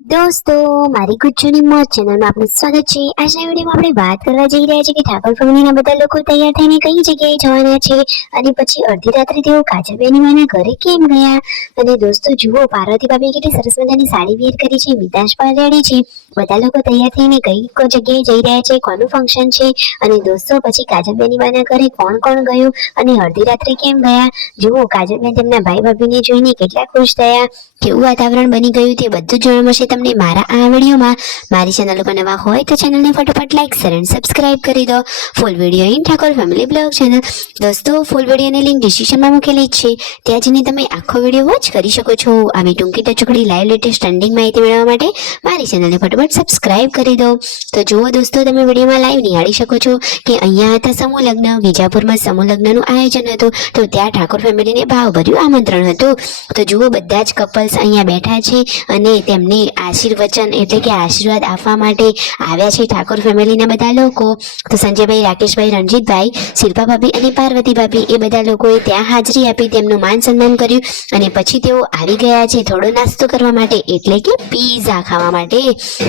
દોસ્તો, મારી ગુજ્જુની મોજ ચેનલમાં આપનું સ્વાગત છે। આજના વિડીયોમાં આપણે વાત કરવા જઈ રહ્યા છીએ કે ઠાકોર ફેમિલીના બધા લોકો તૈયાર થઈને કઈ જગ્યાએ જવાના છે અને પછી અડધી રાત્રે તેઓ કાજલબેની માના ઘરે કેમ ગયા। અને દોસ્તો જુઓ, પાર્વતી ભાભી કેટલી સરસ મજાની સાડી વેર કરી છે, મિતાંશ પણ રેડી છે। બધા લોકો તૈયાર થઈને કઈ જગ્યાએ જઈ રહ્યા છે, કોનું ફંક્શન છે અને દોસ્તો પછી કાજલબેની માના ઘરે કોણ કોણ ગયું અને અડધી રાત્રે કેમ ગયા। જુઓ, કાજલબેન તેમના ભાઈ ભાભીને જોઈને કેટલા ખુશ થયા, કેવું વાતાવરણ બની ગયું તે બધું જાણવા મળશે તમને મારા આ વિડીયોમાં। મારી ચેનલ ઉપર નવા હોય તો ચેનલને ફટાફટ લાઈક શેર અને સબસ્ક્રાઇબ કરી દો। Full video in Thakor family blog channel. દોસ્તો, ફૂલ વિડીયોની લિંક ડિસ્ક્રિપ્શનમાં મૂકેલી છે, ત્યાં જઈને તમે આખો વિડીયો વોચ કરી શકો છો। આવી ટૂંકી ટચુકડી લાઈવ લેટેસ્ટ ટ્રેન્ડિંગ માહિતી મેળવવા માટે મારી ચેનલને ફટાફટ સબસ્ક્રાઇબ કરી દો। તો જુઓ દોસ્તો, તમે વિડીયોમાં લાઈવ નિહાળી શકો છો કે અહીંયા હતા સમૂહ લગ્ન, વિજાપુરમાં સમૂહ લગ્નનું આયોજન હતું, તો ત્યાં ઠાકોર ફેમિલીને ભાવભર્યું આમંત્રણ હતું। તો જુઓ, બધા જ કપલ્સ અહીંયા બેઠા છે અને તેમને આશીર્વચન એટલે કે આશીર્વાદ આપવા માટે આવ્યા છે ઠાકોર ફેમિલીના બધા લોકો। તો સંજયભાઈ, રાકેશભાઈ, રણજીતભાઈ, શિલ્પા ભાભી અને પાર્વતી ભાભી એ બધા લોકોએ ત્યાં હાજરી આપી, તેમનું માન સન્માન કર્યું અને પછી તેઓ આવી ગયા છે થોડો નાસ્તો કરવા માટે એટલે કે પીઝા ખાવા માટે।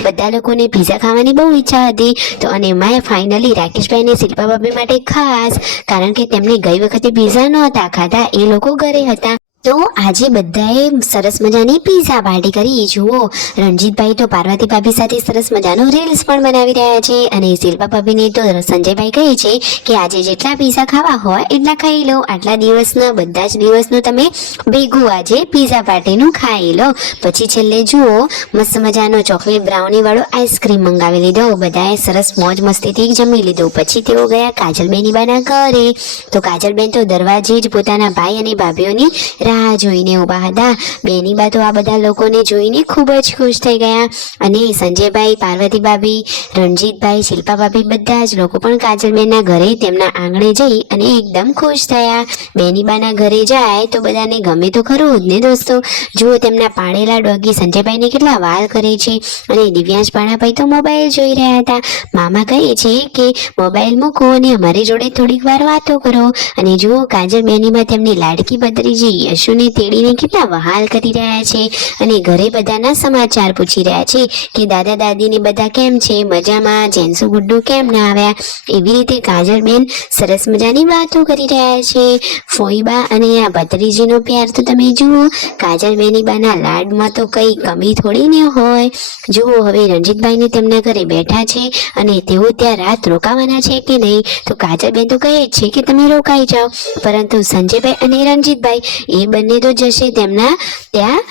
બધા લોકોને પીઝા ખાવાની બહુ ઈચ્છા હતી, તો અને મેં ફાઇનલી રાકેશભાઈ અને શિલ્પા ભાભી માટે ખાસ, કારણ કે તેમને ગઈ વખતે પીઝા નહોતા ખાધા, એ લોકો ઘરે હતા, તો આજે બધાએ સરસ મજાની પીઝા પાર્ટી કરી। જુઓ, રણજીતભાઈ તો પાર્વતી ભાભી સાથે સરસ મજાનો રીલ્સ પણ બનાવી રહ્યા છે અને શિલ્પા ભાભીને તો સંજયભાઈ કહે છે કે આજે જેટલા પીઝા ખાવા હોય એટલા ખાઈ લો, આટલા દિવસના બધા જ દિવસનું તમે ભેગું આજે પીઝા પાર્ટીનું ખાઈ લો। પછી છેલ્લે જુઓ, મસ્ત મજાનો ચોકલેટ બ્રાઉની વાળો આઈસ્ક્રીમ મંગાવી લીધો, બધાએ સરસ મોજ મસ્તીથી જમી લીધું। પછી તેઓ ગયા કાજલબેની બાના ઘરે, તો કાજલબેન તો દરવાજે જ પોતાના ભાઈ અને ભાભીઓની રાહ જોઈને ઊભા હતા। બેની બા તો આ બધા લોકોને જોઈને ખૂબ જ ખુશ થઈ ગયા અને સંજયભાઈ, પાર્વતી ભાભી, રણજીતભાઈ, શિલ્પા ભાભી બધા જ લોકો પણ કાજલબેનના ઘરે તેમના આંગણે જઈ અને એકદમ ખુશ થયા। બેની બાના ઘરે જાય તો બધાને ગમે તો ખરું જ ને દોસ્તો। જુઓ, તેમના પાળેલા ડોગી સંજયભાઈને કેટલા વાલ કરે છે અને દિવ્યાંશ પાણાભાઈ તો મોબાઈલ જોઈ રહ્યા હતા। મામા કહે છે કે મોબાઈલ મૂકો અને અમારી જોડે થોડીક વાર વાતો કરો। અને જુઓ, કાજલબેનીમાં તેમની લાડકી ભત્રીજી યશુને તેડીને કેટલા વહાલ કરી રહ્યા છે અને ઘરે બધાના સમાચાર પૂછી રહ્યા છે કે દાદા દાદીને બધા કેમ છે, મજામાં, જેન્સુ ગુડ્ડુ કેમ ના આવ્યા। એવી રીતે કાજલબેન સરસ મજાની વાતો કરી રહ્યા છે। ફોઈબા અને આ ભત્રીજીનો પ્યાર તો તમે જુઓ, કાજલબેની બાના લાડમાં તો કઈ કમી થોડી ને હોય। જુઓ, હવે રણજીતભાઈને તેમના ઘરે બેઠા છે અને તેઓ ત્યાં રાત રોકાવાના છે કે નહીં, તો કાજલબેન તો કહે છે કે તમે રોકાઈ જાઓ, પરંતુ સંજયભાઈ અને રણજીતભાઈ એ બંને તો જશે તેમના ત્યાં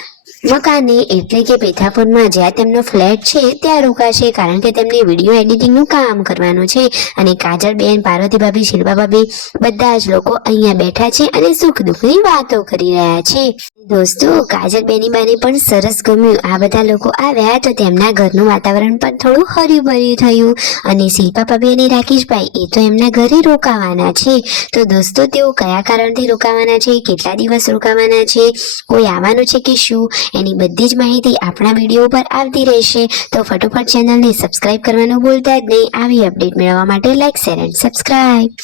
મકાને એટલે કે પેથાપુરમાં જ્યાં તેમનો ફ્લેટ છે ત્યાં રોકાશે, કારણ કે તેમને વિડીયો એડિટિંગનું કામ કરવાનું છે। અને કાજલબેન, પાર્વતી ભાભી, શિલ્પા ભાભી બધા જ લોકો અહીંયા બેઠા છે અને સુખ દુઃખની વાતો કરી રહ્યા છે। દોસ્તો, કાજલબેની બાને પણ સરસ ગમ્યું, આ બધા લોકો આવ્યા તો તેમના ઘરનું વાતાવરણ પણ થોડું હર્યું ભર્યું થયું અને શિલ્પા ભાભી અને રાકેશભાઈ એ તો એમના ઘરે રોકાવાના છે। તો દોસ્તો, તેઓ કયા કારણથી રોકાવાના છે, કેટલા દિવસ રોકાવાના છે, કોઈ આવવાનું છે કે શું, એની બધી જ માહિતી આપણા વિડીયો પર આવતી રહેશે, તો ફટોફટ ચેનલને સબસ્ક્રાઇબ કરવાનું ભૂલતા જ નહીં। આવી અપડેટ મેળવવા માટે લાઈક શેર એન્ડ સબસ્ક્રાઇબ।